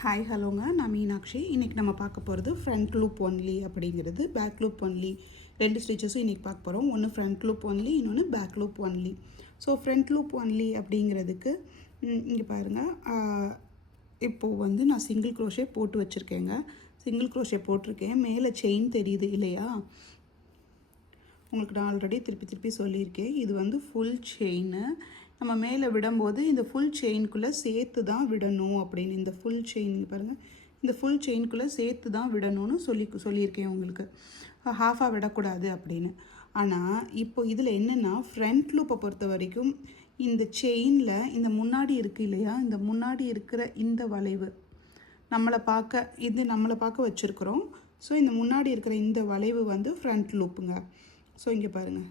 Hi ஹலோங்க, நான் மீனாட்சி. இன்றைக்கி நம்ம பார்க்க போகிறது ஃப்ரண்ட் லூப் ஒன்லி அப்படிங்கிறது. பேக் லூப் ஒன்லி 2 ஸ்டிச்சஸும் இன்றைக்கி பார்க்க போகிறோம். ஒன்று ஃப்ரண்ட் லூப் ஒன்லி, இன்னொன்று back loop only. So front loop only அப்படிங்கிறதுக்கு இங்கே பாருங்கள், இப்போது வந்து நான் சிங்கிள் க்ரோஷே போட்டு வச்சுருக்கேங்க. சிங்கிள் க்ரோஷே போட்டிருக்கேன். மேலே செயின் தெரியுது இல்லையா? உங்களுக்கு நான் ஆல்ரெடி திருப்பி சொல்லியிருக்கேன். இது வந்து ஃபுல் செயின்னு. நம்ம மேலே விடும்போது இந்த ஃபுல் செயின்குள்ளே சேர்த்து தான் விடணும் அப்படின்னு. இந்த ஃபுல் செயின் பாருங்கள், இந்த ஃபுல் செயின்குள்ளே சேர்த்து தான் விடணும்னு சொல்லியிருக்கேன் உங்களுக்கு. ஹாஃபாக விடக்கூடாது அப்படின்னு. ஆனால் இப்போ இதில் என்னென்னா, ஃப்ரண்ட் லூப்பை பொறுத்த வரைக்கும் இந்த செயினில் இந்த முன்னாடி இருக்குது இல்லையா, இந்த முன்னாடி இருக்கிற இந்த வளைவு நம்மளை பார்க்க வச்சுருக்குறோம். ஸோ இந்த முன்னாடி இருக்கிற இந்த வளைவு வந்து ஃப்ரண்ட் லூப்புங்க. ஸோ இங்கே பாருங்கள்,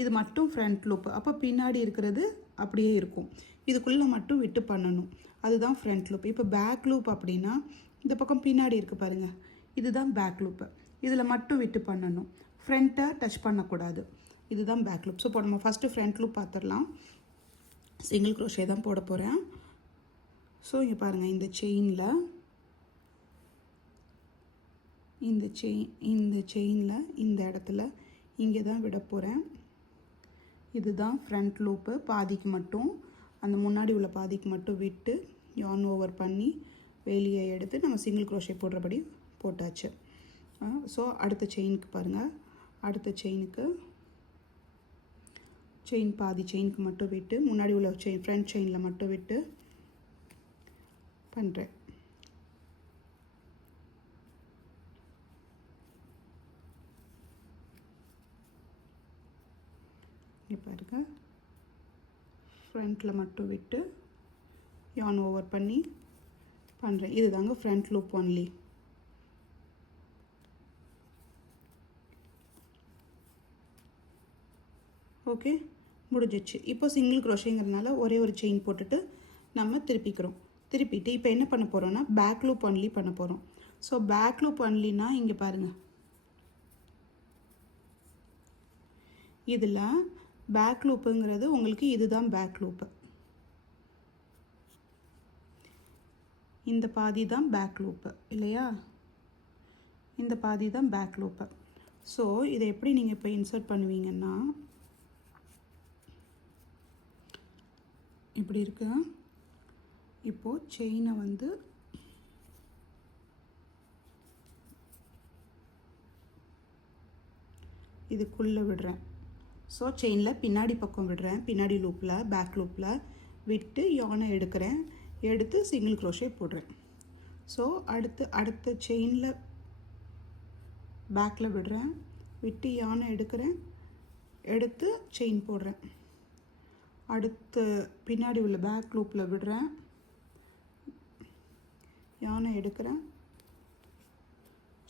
இது மட்டும் ஃப்ரண்ட் லூப்பு. அப்போ பின்னாடி இருக்கிறது அப்படியே இருக்கும். இதுக்குள்ளே மட்டும் விட்டு பண்ணணும். அதுதான் ஃப்ரண்ட் லூப். இப்போ பேக் லூப் அப்படின்னா இந்த பக்கம் பின்னாடி இருக்குது பாருங்கள், இதுதான் பேக் லூப்பு. இதில் மட்டும் விட்டு பண்ணணும். ஃப்ரண்ட்டை டச் பண்ணக்கூடாது. இதுதான் பேக் லூப். ஸோ இப்போ நம்ம ஃபஸ்ட்டு ஃப்ரண்ட் லூப் பார்த்துடலாம். சிங்கிள் க்ரோஷே தான் போட போகிறேன். ஸோ இங்கே பாருங்கள், இந்த செயினில் இந்த இடத்துல இங்கே தான் விட போகிறேன். இதுதான் ஃப்ரண்ட் லூப்பு. பாதிக்கு மட்டும், அந்த முன்னாடி உள்ள பாதிக்கு மட்டும் விட்டு யார்ன் ஓவர் பண்ணி வெளியே எடுத்து நம்ம சிங்கிள் க்ரோஷே போடுறபடி போட்டாச்சு. ஸோ அடுத்த செயினுக்கு பாருங்கள், அடுத்த செயின் பாதி செயினுக்கு மட்டும் விட்டு, முன்னாடி உள்ள ஃப்ரண்ட் செயினில் மட்டும் விட்டு பண்ணுறேன். இப்போ இருக்க ஃப்ரண்ட்டில் மட்டும் விட்டு யார்ன் ஓவர் பண்ணி பண்ணுறேன். இது தாங்க ஃப்ரண்ட் லூப் ஒன்லி. ஓகே, முடிஞ்சிச்சு. இப்போ சிங்கிள் க்ரோஷேங்கிறதுனால ஒரே ஒரு செயின் போட்டுட்டு நம்ம திருப்பிட்டு இப்போ என்ன பண்ண போகிறோன்னா பேக் லூப் ஒன்லி பண்ண போகிறோம். ஸோ பேக் லூப் ஒன்லினா இங்கே பாருங்கள், இதில் பேக் லூப்புங்கிறது உங்களுக்கு இதுதான் பேக் லூப்பு. இந்த பாதி தான் பேக் லூப்பு இல்லையா? இந்த பாதி தான் பேக் லூப்பு. ஸோ இதை எப்படி நீங்கள் இப்போ இன்சர்ட் பண்ணுவீங்கன்னா, இப்படி இருக்கு. இப்போது செயினை வந்து இதுக்குள்ளே விடுறேன். ஸோ செயினில் பின்னாடி பக்கம் விடுறேன். பின்னாடி லூப்பில் பேக் லூப்பில் விட்டு யானை எடுத்து சிங்கிள் க்ரோஷே போடுறேன். ஸோ அடுத்த செயினில் பேக்கில் விடுறேன், விட்டு யானை எடுத்து செயின் போடுறேன். அடுத்து பின்னாடி உள்ள பேக் லூப்பில் விடுறேன், யானை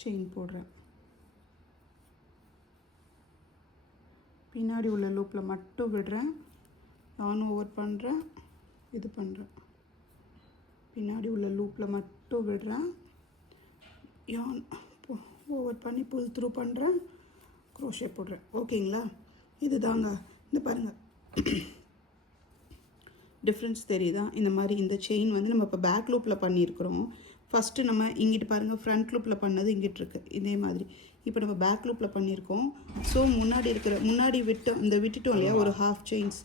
செயின் போடுறேன். பின்னாடி உள்ள லூப்பில் மட்டும் விடுறேன், யார்ன் ஓவர் பண்ணுறேன், இது பண்ணுறேன். பின்னாடி உள்ள லூப்பில் மட்டும் விடுறேன், யார்ன் ஓவர் பண்ணி புல் த்ரூ பண்ணுறேன், க்ரோஷே போடுறேன். ஓகேங்களா? இது தாங்க. இந்த பாருங்கள், டிஃப்ரென்ஸ் தெரியுதா? இந்த மாதிரி இந்த செயின் வந்து நம்ம இப்போ பேக் லூப்பில் பண்ணியிருக்கிறோம். ஃபஸ்ட்டு நம்ம இங்கிட்டு பாருங்கள், ஃப்ரண்ட் லூப்பில் பண்ணது இங்கிட்டு இருக்குது. இதே மாதிரி இப்போ நம்ம பேக் லூப்பில் பண்ணியிருக்கோம். ஸோ முன்னாடி விட்டுட்டோம் இல்லையா, ஒரு ஹாஃப் செயின்ஸ்,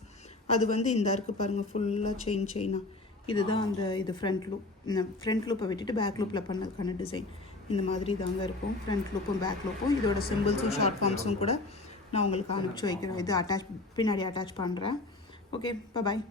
அது வந்து இந்த இருக்குது பாருங்கள், ஃபுல்லாக செயினாக. இதுதான் இது ஃப்ரண்ட் லூப். இந்த ஃப்ரண்ட் லூப்பை விட்டுட்டு பேக் லூப்பில் பண்ணதுக்கான டிசைன் இந்த மாதிரி தாங்க இருக்கும். ஃப்ரண்ட் லூப்பும் பேக் லூப்பும் இதோட சிம்பிள்ஸும் ஷார்ட் ஃபார்ம்ஸும் கூட நான் உங்களுக்கு அனுப்பிச்சி வைக்கிறேன். இது பின்னாடி அட்டாச் பண்ணுறேன். ஓகே, பாய்.